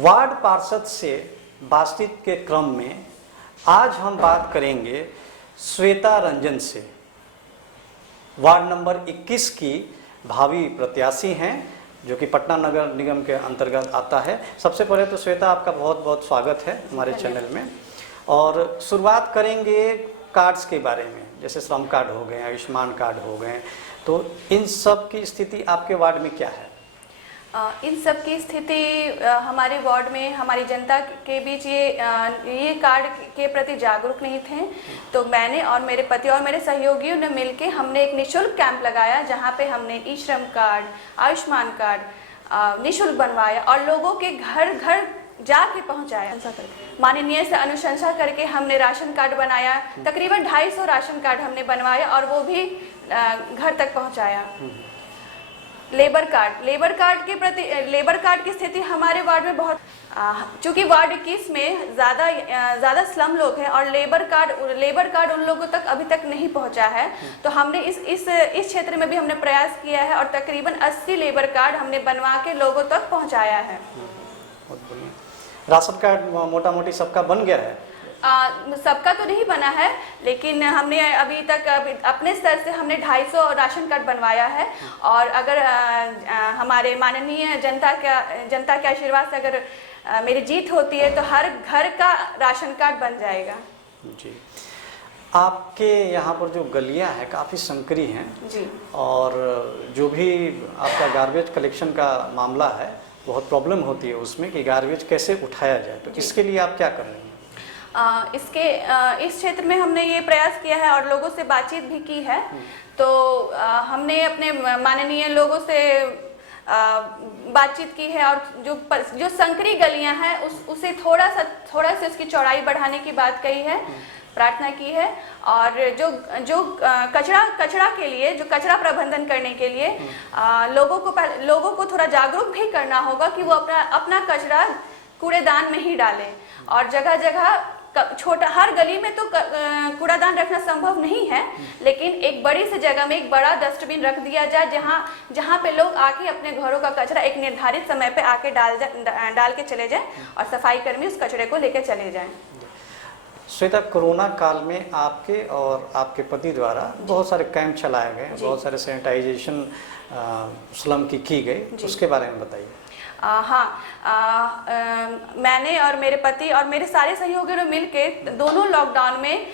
Ward पार्षद से बातचीत के क्रम में आज हम बात करेंगे श्वेता रंजन से। वार्ड नंबर 21 की भावी प्रत्याशी हैं जो कि पटना नगर निगम के अंतर्गत आता है। सबसे पहले तो श्वेता, आपका बहुत बहुत स्वागत है हमारे चैनल में। और शुरुआत करेंगे कार्ड्स के बारे में, जैसे श्रम कार्ड हो गए, आयुष्मान कार्ड हो गए, तो इन सब की स्थिति आपके वार्ड में क्या है? इन सब की स्थिति हमारे वार्ड में हमारी जनता के बीच ये कार्ड के प्रति जागरूक नहीं थे, तो मैंने और मेरे पति और मेरे सहयोगियों ने मिलके हमने एक निशुल्क कैंप लगाया जहां पे हमने ई श्रम कार्ड, आयुष्मान कार्ड निशुल्क बनवाया और लोगों के घर घर जाके पहुंचाया। माननीय से अनुशंसा करके हमने राशन कार्ड बनाया, तकरीबन 250 राशन कार्ड हमने बनवाया और वो भी घर तक पहुंचाया। लेबर कार्ड के प्रति लेबर कार्ड की स्थिति हमारे वार्ड में बहुत, चूंकि वार्ड 21 में ज़्यादा स्लम लोग हैं और लेबर कार्ड उन लोगों तक अभी तक नहीं पहुंचा है, तो हमने इस क्षेत्र में भी हमने प्रयास किया है और तकरीबन 80 लेबर कार्ड हमने बनवा के लोगों तक पहुंचाया है। बहुत बढ़िया। राशन कार्ड मोटा मोटी सबका बन गया है? सबका तो नहीं बना है, लेकिन हमने अभी तक अपने स्तर से हमने 250 राशन कार्ड बनवाया है और अगर हमारे माननीय जनता के आशीर्वाद से अगर मेरी जीत होती है तो हर घर का राशन कार्ड बन जाएगा। जी, आपके यहाँ पर जो गलियाँ हैं काफ़ी संकरी हैं जी, और जो भी आपका गार्बेज कलेक्शन का मामला है बहुत प्रॉब्लम होती है उसमें कि गार्बेज कैसे उठाया जाए, तो इसके लिए आप क्या कर रहे हैं? इस क्षेत्र में हमने ये प्रयास किया है और लोगों से बातचीत भी की है, तो हमने अपने माननीय लोगों से बातचीत की है और जो संकरी गलियां हैं उसे थोड़ा सा उसकी चौड़ाई बढ़ाने की बात कही है, प्रार्थना की है। और जो कचरा के लिए, जो कचरा प्रबंधन करने के लिए लोगों को थोड़ा जागरूक भी करना होगा कि वो अपना कचरा कूड़ेदान में ही डालें। और जगह जगह छोटा, हर गली में तो कूड़ादान रखना संभव नहीं है, लेकिन एक बड़ी सी जगह में एक बड़ा डस्टबिन रख दिया जाए जहां पे लोग आके अपने घरों का कचरा एक निर्धारित समय पे आके डाल के चले जाएं और सफाई कर्मी उस कचरे को लेके चले जाएं। श्वेता, कोरोना काल में आपके और आपके पति द्वारा बहुत सारे कैंप चलाए गए, बहुत सारे सैनिटाइजेशन स्लम की गई, उसके बारे में बताइए। मैंने और मेरे पति और मेरे सारे सहयोगियों ने मिलके दोनों लॉकडाउन में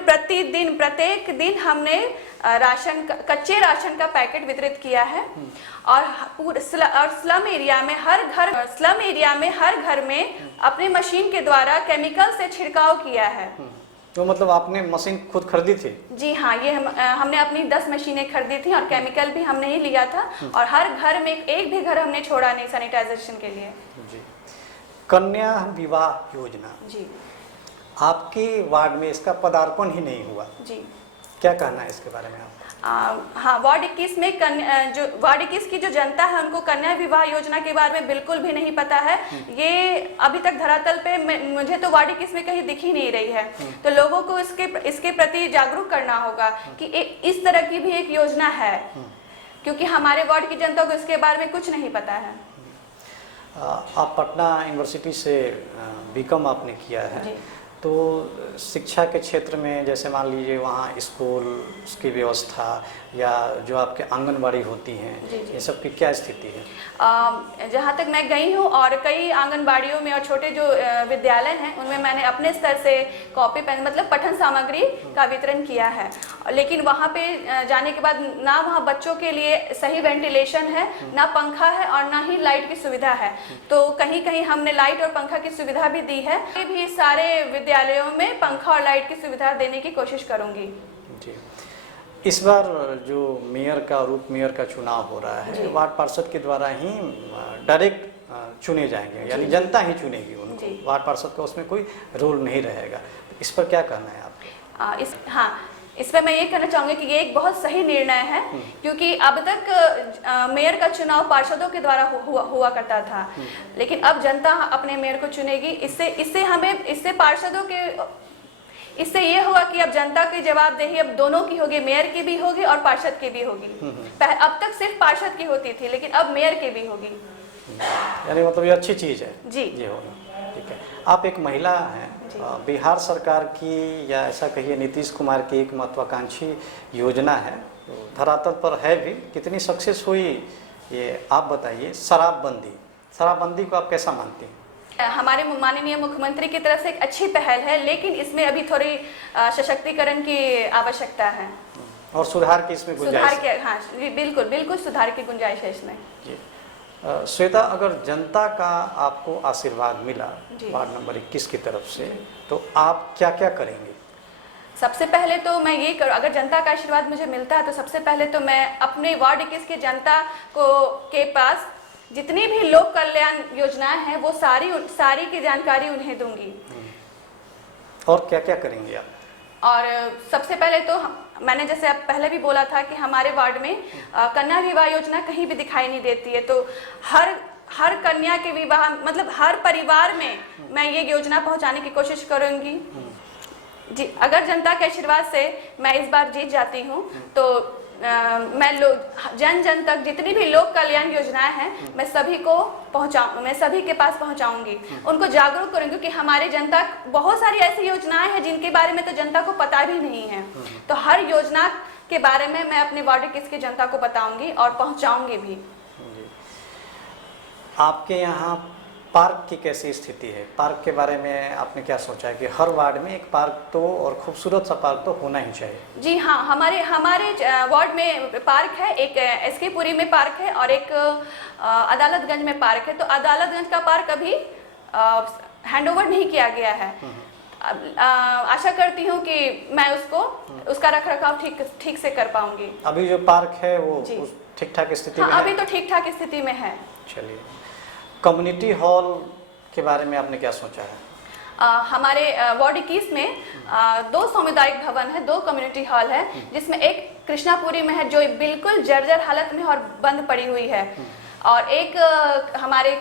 प्रत्येक दिन हमने कच्चे राशन का पैकेट वितरित किया है और स्लम एरिया में हर घर में अपने मशीन के द्वारा केमिकल से छिड़काव किया है। तो मतलब आपने मशीन खुद खरीदी थी? जी हाँ, ये हमने अपनी 10 मशीनें खरीदी थी और केमिकल भी हमने ही लिया था और हर घर में एक भी घर हमने छोड़ा नहीं सैनिटाइजेशन के लिए। जी। कन्या विवाह योजना, जी, आपके वार्ड में इसका पदार्पण ही नहीं हुआ। जी, क्या कहना है इसके बारे में आप? हाँ, वार्ड 21 में वार्ड 21 की जो जनता है उनको कन्या विवाह योजना के बारे में बिल्कुल भी नहीं पता है। ये अभी तक धरातल पे मुझे तो वार्ड 21 में कहीं दिख ही नहीं रही है, तो लोगों को इसके प्रति जागरूक करना होगा कि इस तरह की भी एक योजना है, क्योंकि हमारे वार्ड की जनता को इसके बारे में कुछ नहीं पता है। आप पटना यूनिवर्सिटी से बीकॉम आपने किया है, तो शिक्षा के क्षेत्र में जैसे मान लीजिए वहाँ स्कूल की व्यवस्था या जो आपके आंगनबाड़ी होती हैं, ये सब की क्या स्थिति है? जहाँ तक मैं गई हूँ और कई आंगनबाड़ियों में और छोटे जो विद्यालय हैं उनमें मैंने अपने स्तर से कॉपी पेन मतलब पठन सामग्री का वितरण किया है, लेकिन वहाँ पे जाने के बाद ना वहाँ बच्चों के लिए सही वेंटिलेशन है, ना पंखा है और ना ही लाइट की सुविधा है। तो कहीं कहीं हमने लाइट और पंखा की सुविधा भी दी है, ये भी सारे विद्यालयों में पंखा और लाइट की सुविधा देने की कोशिश करूँगी। जी, इस बार जो मेयर का और उप मेयर का चुनाव हो रहा है, वार्ड पार्षद के द्वारा ही डायरेक्ट चुने जाएंगे, यानी जनता ही चुनेगी उनको, वार्ड पार्षद का उसमें कोई रोल नहीं रहेगा, तो इस पर क्या कहना है आपका? इस पर मैं ये कहना चाहूँगी कि ये एक बहुत सही निर्णय है, क्योंकि अब तक मेयर का चुनाव पार्षदों के द्वारा हुआ करता था, लेकिन अब जनता अपने मेयर को चुनेगी। इससे ये हुआ कि अब जनता की जवाबदेही अब दोनों की होगी, मेयर की भी होगी और पार्षद की भी होगी। अब तक सिर्फ पार्षद की होती थी, लेकिन अब मेयर की भी होगी। यानी मतलब ये अच्छी चीज़ है जी। ये होना। ठीक है, आप एक महिला हैं, जी। बिहार सरकार की या ऐसा कहिए नीतीश कुमार की एक महत्वाकांक्षी योजना है, तो धरातल पर है भी, कितनी सक्सेस हुई ये आप बताइए। शराबबंदी को आप कैसा मानते हैं? हमारे माननीय मुख्यमंत्री की तरफ से एक अच्छी पहल है, लेकिन इसमें अभी थोड़ी सशक्तिकरण की आवश्यकता है और सुधार की इसमें गुंजाइश सुधार के। हाँ बिल्कुल बिल्कुल सुधार की गुंजाइश है इसमें। जी। श्वेता, अगर जनता का आपको आशीर्वाद मिला जी। वार्ड नंबर 21 की तरफ से, तो आप क्या क्या करेंगे? सबसे पहले तो मैं ये करूँ, अगर जनता का आशीर्वाद मुझे मिलता है तो सबसे पहले तो मैं अपने वार्ड 21 की जनता के पास जितनी भी लोक कल्याण योजनाएं हैं वो सारी की जानकारी उन्हें दूंगी। और क्या क्या करेंगे आप? और सबसे पहले तो मैंने जैसे अब पहले भी बोला था कि हमारे वार्ड में कन्या विवाह योजना कहीं भी दिखाई नहीं देती है, तो हर कन्या के विवाह मतलब हर परिवार में मैं ये योजना पहुंचाने की कोशिश करूंगी। जी, अगर जनता के आशीर्वाद से मैं इस बार जीत जाती हूँ तो मैं जन जन तक जितनी भी लोक कल्याण योजनाएं हैं मैं सभी के पास पहुंचाऊंगी, उनको जागरूक करूंगी कि हमारी जनता बहुत सारी ऐसी योजनाएं हैं जिनके बारे में तो जनता को पता भी नहीं है, तो हर योजना के बारे में मैं अपने वार्ड की जनता को बताऊंगी और पहुंचाऊंगी भी। आपके यहाँ पार्क की कैसी स्थिति है? पार्क के बारे में आपने क्या सोचा है कि हर वार्ड में एक पार्क तो, और खूबसूरत सा पार्क तो होना ही चाहिए? जी हाँ, हमारे वार्ड में पार्क है, एक एसके पुरी में पार्क है और एक अदालतगंज में पार्क है। तो अदालतगंज का पार्क अभी हैंडओवर नहीं किया गया है। आशा करती हूँ कि मैं उसका रखरखाव ठीक से कर पाऊंगी। अभी जो पार्क है वो ठीक ठाक स्थिति में है? अभी तो ठीक ठाक स्थिति में है। चलिए, कम्युनिटी हॉल के बारे में आपने क्या सोचा है? हमारे वार्ड 21 में 2 सामुदायिक भवन है, 2 कम्युनिटी हॉल है, जिसमें एक कृष्णापुरी में है जो बिल्कुल जर्जर हालत में और बंद पड़ी हुई है, और एक हमारे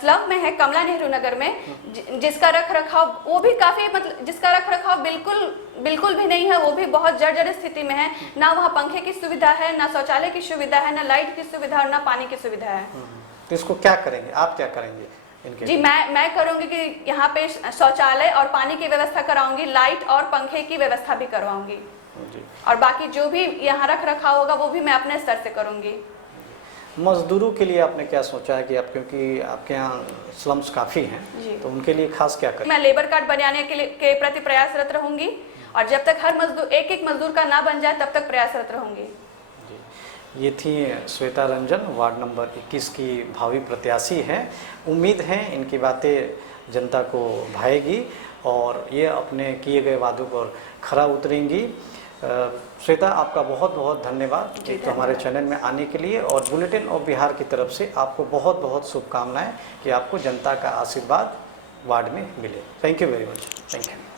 स्लम में है कमला नेहरू नगर में, जिसका रखरखाव वो भी काफी जिसका रखरखाव बिल्कुल भी नहीं है, वो भी बहुत जर्जर स्थिति में है। ना वहाँ पंखे की सुविधा है, ना शौचालय की सुविधा है, ना लाइट की सुविधा और ना पानी की सुविधा है। तो इसको क्या करेंगे, आप क्या करेंगे इनके? जी, मैं करूंगी कि यहाँ पे शौचालय और पानी की व्यवस्था कराऊंगी, लाइट और पंखे की व्यवस्था भी करवाऊंगी जी। और बाकी जो भी यहाँ रखरखाव होगा वो भी मैं अपने स्तर से करूंगी। मजदूरों के लिए आपने क्या सोचा है कि आप, क्योंकि आपके यहाँ स्लम्स काफ़ी हैं, तो उनके लिए खास क्या करें? मैं लेबर कार्ड बनाने के प्रति प्रयासरत रहूंगी, और जब तक हर मजदूर एक मजदूर का ना बन जाए तब तक प्रयासरत रहूंगी। ये थी श्वेता रंजन, वार्ड नंबर 21 की भावी प्रत्याशी हैं। उम्मीद है इनकी बातें जनता को भाएगी और ये अपने किए गए वादों पर खरा उतरेंगी। श्वेता, आपका बहुत बहुत धन्यवाद एक तो हमारे चैनल में आने के लिए, और बुलेटिन ऑफ बिहार की तरफ से आपको बहुत बहुत शुभकामनाएं कि आपको जनता का आशीर्वाद वार्ड में मिले। Thank you very much. Thank you.